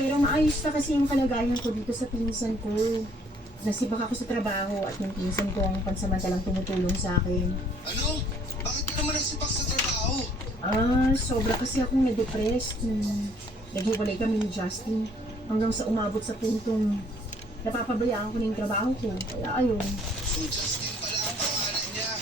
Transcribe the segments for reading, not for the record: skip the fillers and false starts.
pero maayos na kasi yung kalagayan ko dito sa pinsan ko. Nasibak ako sa trabaho at yung pinsan ko ang pansamantalang tumutulong sa akin. Ano? Bakit ka naman nagsibak sa trabaho? Sobra kasi akong na-depressed. Naghiwalay kami ni Justin hanggang sa umabot sa puntong napapabayaan ko na yung trabaho ko. Kaya ayun. So Justin pala ang pangalan niya.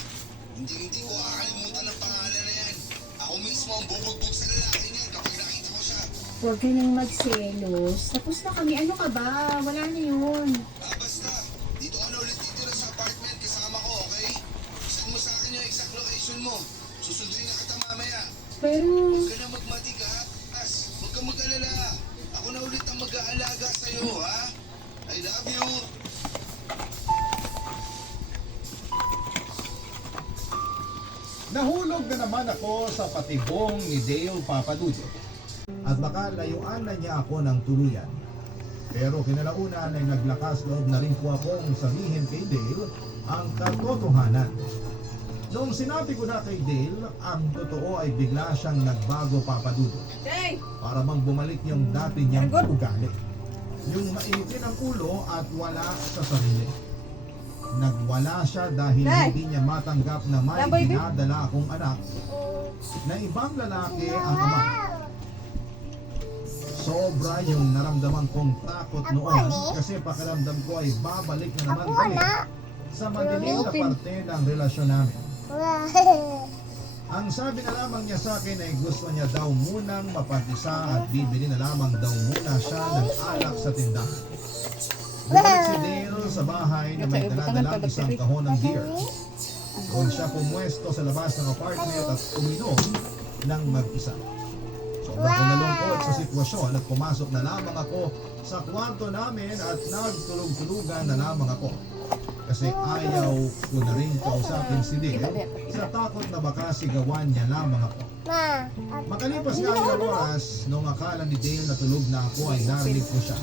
Hindi ko kakalimutan ang pangalan na yan. Ako mismo ang bubugbog sa lalaki niyan kapag nakita ko siya. Huwag ka nang magselos. Tapos na kami. Ano ka ba? Wala na yun. Basta, dito ka na ulit dito sa apartment kasama ko, okay? Send mo sa akin yung exact location mo. Susunduin na kita mamaya. Pero... Huwag ka na magmatigas. Huwag ka mag-alala. Ako na ulit ang mag-aalaga sa'yo, ha? I love you. Nahulog na naman ako sa patibong ni Dale Papadudot. At baka layuan na niya ako ng tuluyan. Pero kinalaunan ay naglakas loob na rin po akong sabihin kay Dale ang katotohanan. Noong sinabi ko na kay Dale, ang totoo ay bigla siyang nagbago, Papadudot. Para bang bumalik yung dati niyang ugali. Yung mainitin ang ulo at wala sa sarili. Nagwala siya dahil hindi niya matanggap na may dinadala akong anak na ibang lalaki ang ama. Sobra yung naramdaman kong takot noon kasi pakiramdam ko ay babalik na naman kami sa madilim na parte ng relasyon namin. Ang sabi na lamang niya sa akin ay gusto niya daw munang mapag-isa at bibili na lamang daw muna siya ng alak sa tindahan. Bumalik si Dale sa bahay na may daladalang isang kahon ng beer. Doon siya pumwesto sa labas ng apartment at uminom ng mag-isa. Sobrang ko nalungkot sa sitwasyon at pumasok na lamang ako sa kwarto namin at nagtulog-tulugan na lamang ako. Kasi ayaw ko na rin kausapin si Dale sa takot na baka sigawan niya lamang ako. Makalipas nga ilang oras, nung akala ni Dale na tulog na ako ay narinig ko siya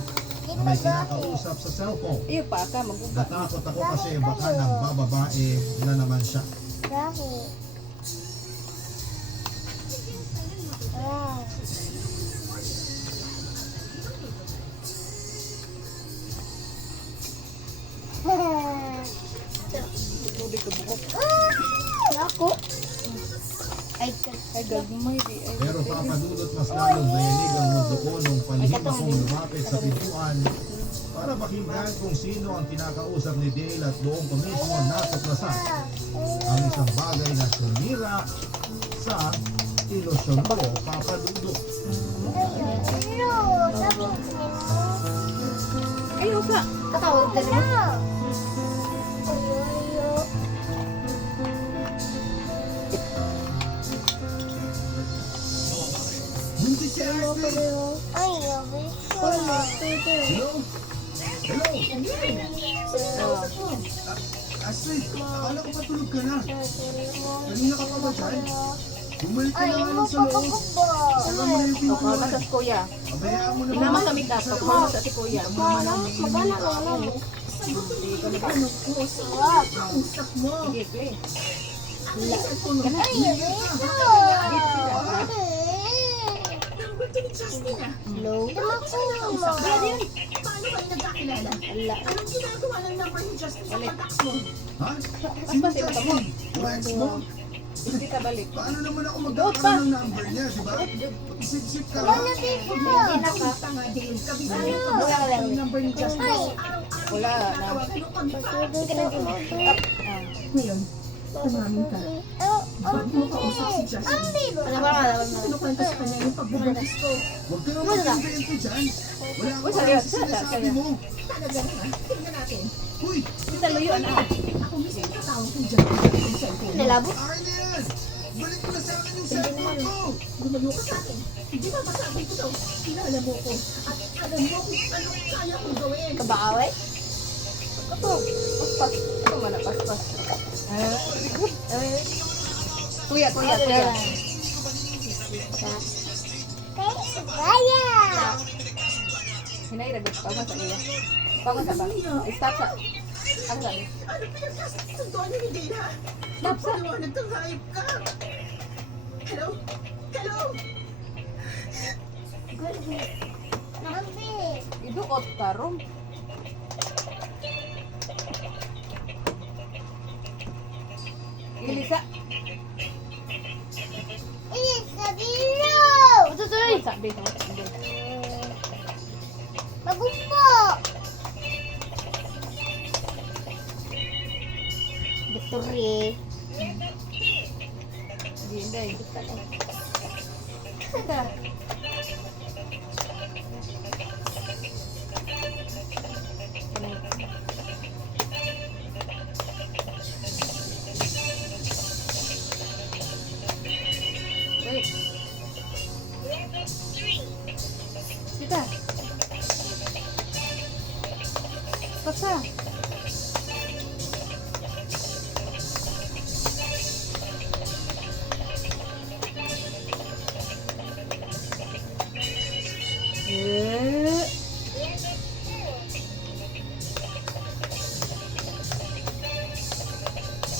na may kinakausap sa cellphone. Natakot ako kasi baka nang bababae na naman siya. Ako? Pero papadulot mas lalong nayanig ang mundo ko nung palihim akong lumapit sa pintuan para pakinggan kung sino ang kinakausap ni Dale at doon ko mismo natuklasan ang isang bagay na sumira sa ilusyon ko, papadulot. Ayaw ka. Katawag ka na. Hindi si Ashley. Hello? Hello? Ashley, akala ko patulog ka na. Kanina ka pa ba dyan? Bumalik ka na nga lang sa loob. Saka mo na yung pintuan. Sa kuya. Abayaan mo naman. Inama kami ka. Pagmama sa si kuya. Usap mo. Sige, play. Number 2 ni Justin ah. Hello? Paano kayo nagkakilala? Anong ginagawa ng number ni Justin sa contacts mo? Ha? Sino Justin? Yung ex mo? Hindi ka balik. Paano naman ako magkakaroon ng number niya, di ba? Isip-isip ka nga. Hindi nakatanga din. Kabisa yung pag-usap ng number ni Justin. Araw-araw Wala na. natawagan yung kami para ngayon, tumamin ka. Ba't mo kausap si Justin? Kinukwento sa kanya yung pagbubuntis ko. Huwag ka naman mag-invento dyan. Wala akong alam sa sinasabi mo. Talaga na. Tingnan natin. Uy, Sa luyo, ano? Ako mismo katawag kay Justin sa cellphone. akin na yan. Balik mo na sa akin yung cellphone ko. Gumayo ka sa akin. Hindi ba masabi ko daw, kilala mo ko at alam mo kung anong kaya kong gawin. Kabaaway? Ito. Paspas. Ito man, paspas. Kuya, kuya, kuya. Hinay, ragot pa sa iya. Pango sa ba? Stop sa. Ano sa iyo? Ano pinagkasunduan niyo ni Dana? Stop sa. Magpaliwanag kang hayop ka. Hello? Hello? Good. Kot tarong. Ilisa. Tutoy! Sabi ko. Magumpo! Victory. Hindi, hindi pala. Ito. Wait. Kita. Pasa.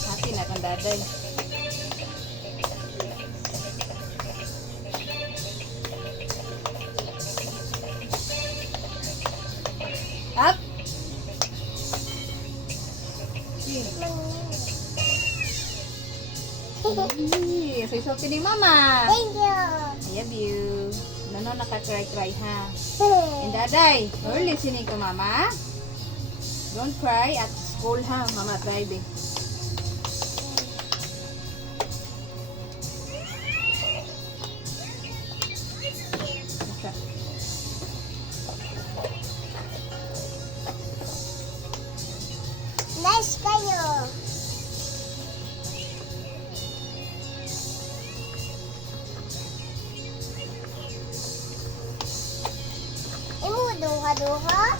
Hati na kang daday. Up. Say so ni mama. Thank you. I love you. No, naka-cry ha. And daday, you're listening to mama. Don't cry at school ha, mama driving. Isa. Nice kayo. Imo duha-duha?